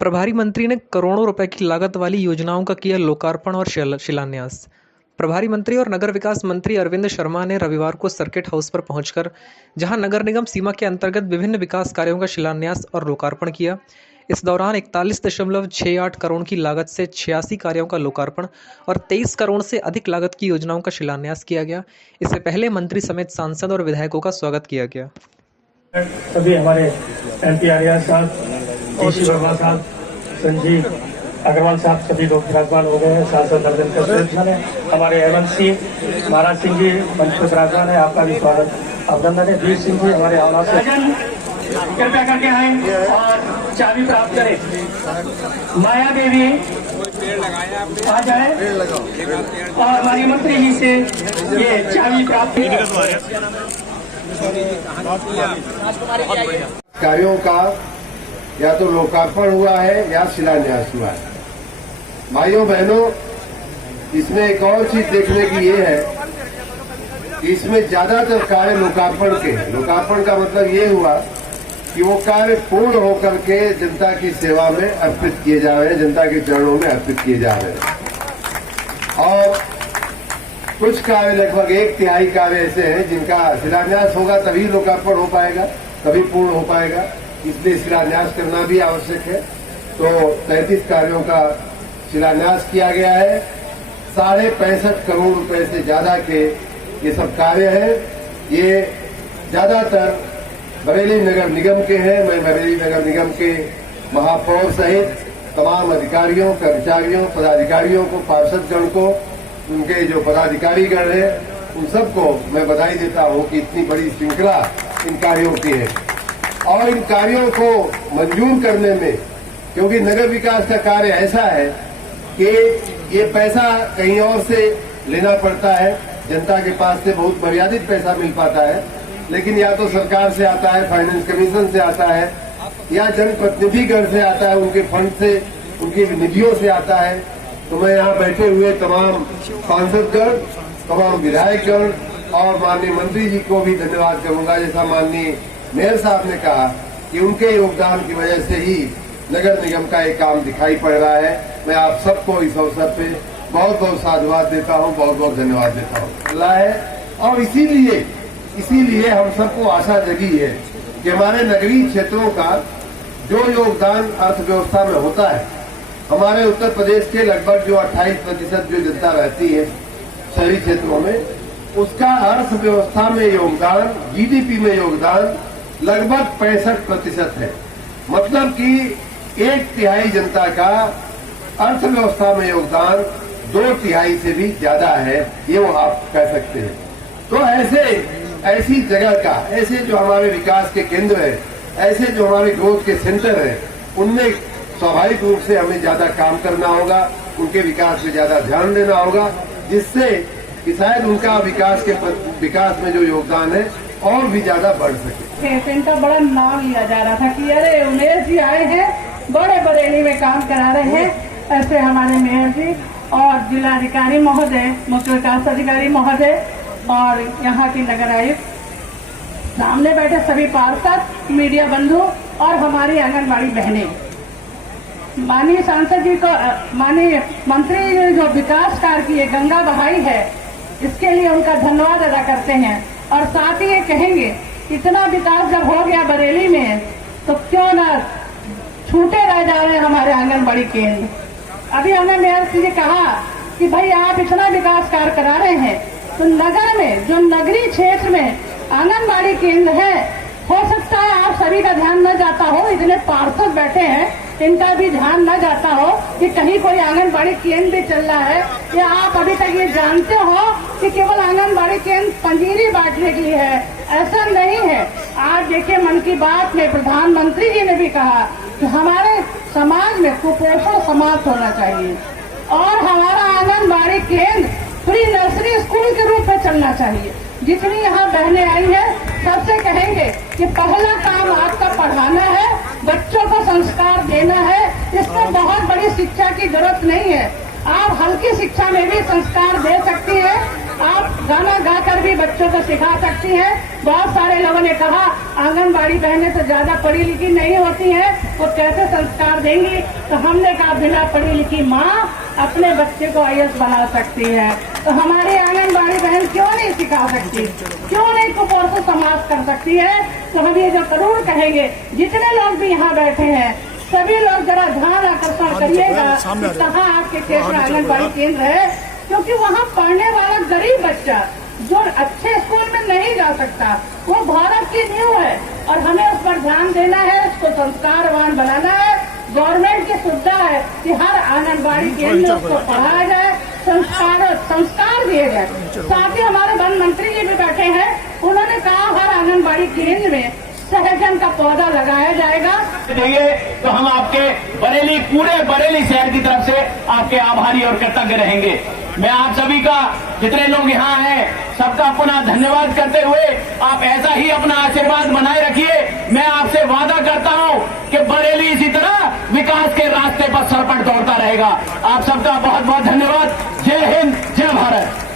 प्रभारी मंत्री ने करोड़ों रुपए की लागत वाली योजनाओं का किया लोकार्पण और शिलान्यास। प्रभारी मंत्री और नगर विकास मंत्री अरविंद शर्मा ने रविवार को सर्किट हाउस पर पहुंचकर जहां नगर निगम सीमा के अंतर्गत विभिन्न विकास कार्यों का शिलान्यास और लोकार्पण किया। इस दौरान 41.68 करोड़ की लागत से 86 कार्यों का लोकार्पण और 23 करोड़ से अधिक लागत की योजनाओं का शिलान्यास किया गया। इससे पहले मंत्री समेत सांसद और विधायकों का स्वागत किया गया। सभी हमारे MP आर्या साहब, DC वर्मा साहब, संजीव अग्रवाल साहब सभी लोग विराजमान हो गए हैं। सांसद नरेंद्र कश्यप ने, हमारे हेमंत सिंह, महाराज सिंह जी मंच पर विराजमान है, आपका भी स्वागत अभिनंदन है। वीर सिंह जी हमारे आवास से कृपया करके आए और चाबी प्राप्त करें। माया देवी आ जाए और हमारी मंत्री जी से ये चाबी प्राप्त कार्यों का या तो लोकार्पण हुआ है या शिलान्यास हुआ है। भाइयों बहनों, इसमें एक और चीज देखने की ये है कि इसमें ज्यादातर कार्य लोकार्पण के हैं। लोकार्पण का मतलब ये हुआ कि वो कार्य पूर्ण होकर के जनता की सेवा में अर्पित किए जा रहे हैं, जनता के चरणों में अर्पित किए जा रहे हैं। और कुछ कार्य, लगभग 1/3 कार्य ऐसे हैं जिनका शिलान्यास होगा तभी लोकार्पण हो पाएगा, तभी पूर्ण हो पाएगा। इसलिए शिलान्यास करना भी आवश्यक है। तो 33 कार्यों का शिलान्यास किया गया है। 65.5 करोड़ रुपए से ज्यादा के ये सब कार्य हैं। ये ज्यादातर बरेली नगर निगम के हैं। मैं बरेली नगर निगम के महापौर सहित तमाम अधिकारियों, कर्मचारियों, पदाधिकारियों को, पार्षदगण को, उनके जो पदाधिकारीगण हैं, उन सबको मैं बधाई देता हूं कि इतनी बड़ी श्रृंखला इन कार्यों की है। और इन कार्यों को मंजूर करने में, क्योंकि नगर विकास का कार्य ऐसा है कि ये पैसा कहीं और से लेना पड़ता है, जनता के पास से बहुत मर्यादित पैसा मिल पाता है, लेकिन या तो सरकार से आता है, फाइनेंस कमीशन से आता है, या जनप्रतिनिधिगण से आता है, उनके फंड से, उनकी निधियों से आता है। तो मैं यहाँ बैठे हुए तमाम सांसदगण, तमाम विधायकगण और माननीय मंत्री जी को भी धन्यवाद करूंगा। जैसा माननीय मेयर साहब ने कहा कि उनके योगदान की वजह से ही नगर निगम का एक काम दिखाई पड़ रहा है। मैं आप सबको इस अवसर पे बहुत बहुत साधुवाद देता हूँ, बहुत बहुत धन्यवाद देता हूँ। और इसीलिए हम सबको आशा जगी है कि हमारे नगरीय क्षेत्रों का जो योगदान अर्थव्यवस्था में होता है, हमारे उत्तर प्रदेश के लगभग जो 28% जो जनता रहती है शहरी क्षेत्रों में, उसका अर्थव्यवस्था में योगदान, GDP में योगदान लगभग 65% है। मतलब कि 1/3 जनता का अर्थव्यवस्था में योगदान 2/3 से भी ज्यादा है, ये वो आप कह सकते हैं। तो ऐसी जगह का, ऐसे जो हमारे विकास के केंद्र है, ऐसे जो हमारे ग्रोथ के सेंटर है, उनमें स्वाभाविक रूप से हमें ज्यादा काम करना होगा, उनके विकास में ज्यादा ध्यान देना होगा, जिससे कि शायद उनका विकास में जो योगदान है और भी ज्यादा बढ़ सके। इनका बड़ा नाम लिया जा रहा था कि अरे उमेश जी आए हैं, बड़े बरेली में काम करा रहे हैं। ऐसे हमारे मेयर जी और जिलाधिकारी महोदय, मुख्य विकास अधिकारी महोदय और यहाँ की नगर आयुक्त, सामने बैठे सभी पार्षद, मीडिया बंधु और हमारी आंगनबाड़ी बहनें, माननीय सांसद जी को, माननीय मंत्री ने जो विकास कार्य किए, गंगा बहाई है, इसके लिए उनका धन्यवाद अदा करते हैं। और साथ ही ये कहेंगे, इतना विकास जब हो गया बरेली में, तो क्यों ना छूटे रह जा रहे हैं हमारे आंगनबाड़ी केंद्र। अभी हमने मेयर से कहा कि भाई आप इतना विकास कार्य करा रहे हैं, तो नगर में, जो नगरीय क्षेत्र में आंगनबाड़ी केंद्र है, हो सकता है आप सभी का ध्यान न जाता हो, इतने पार्षद बैठे हैं, इनका भी ध्यान न जाता हो कि कहीं कोई आंगनबाड़ी केंद्र भी चल रहा है। या आप अभी तक ये जानते हो कि केवल आंगनबाड़ी केंद्र पंजीरी बांटने के लिए है, ऐसा नहीं है। आज देखिए, मन की बात में प्रधानमंत्री जी ने भी कहा कि हमारे समाज में कुपोषण समाप्त होना चाहिए और हमारा आंगनबाड़ी केंद्र प्री नर्सरी स्कूल के रूप में चलना चाहिए। जितनी यहाँ बहनें आई हैं, सबसे कहेंगे कि पहला काम आपका पढ़ाना है, बच्चों को संस्कार देना है। इसमें बहुत बड़ी शिक्षा की जरूरत नहीं है, आप हल्की शिक्षा में भी संस्कार दे सकती है। आप गाना गाकर भी बच्चों को सिखा सकती हैं। बहुत सारे लोगों ने कहा आंगनबाड़ी बहनें तो ज्यादा पढ़ी लिखी नहीं होती हैं, वो कैसे संस्कार देंगी। तो हमने कहा बिना पढ़ी लिखी माँ अपने बच्चे को IAS बना सकती है, तो हमारी आंगनबाड़ी बहन क्यों नहीं सिखा सकती, क्यों नहीं कुपोषण समाप्त कर सकती है। तो हम ये जो जरूर कहेंगे, जितने लोग भी यहाँ बैठे हैं सभी लोग जरा ध्यान आकर्षण करिएगा कि कहाँ आपके क्षेत्र आंगनबाड़ी केंद्र है, क्योंकि वहाँ पढ़ने वाला गरीब बच्चा जो अच्छे स्कूल में नहीं जा सकता, वो भारत की नींव है और हमें उस पर ध्यान देना है, उसको संस्कारवान बनाना है। गवर्नमेंट की सुविधा है कि हर आंगनबाड़ी केंद्र में उसको पढ़ाया जाए, संस्कार दिए जाए। साथ ही हमारे वन मंत्री जी भी बैठे हैं, उन्होंने कहा हर आंगनबाड़ी केंद्र में सहजन का पौधा लगाया जाएगा। देंगे तो हम आपके बरेली, पूरे बरेली शहर की तरफ से आपके आभारी और कृतज्ञ रहेंगे। मैं आप सभी का, जितने लोग यहाँ हैं, सबका पुनः धन्यवाद करते हुए आप ऐसा ही अपना आशीर्वाद बनाए रखिए। मैं आपसे वादा करता हूँ कि बरेली इसी तरह विकास के रास्ते पर सरपट दौड़ता रहेगा। आप सबका बहुत बहुत धन्यवाद। जय हिंद, जय भारत।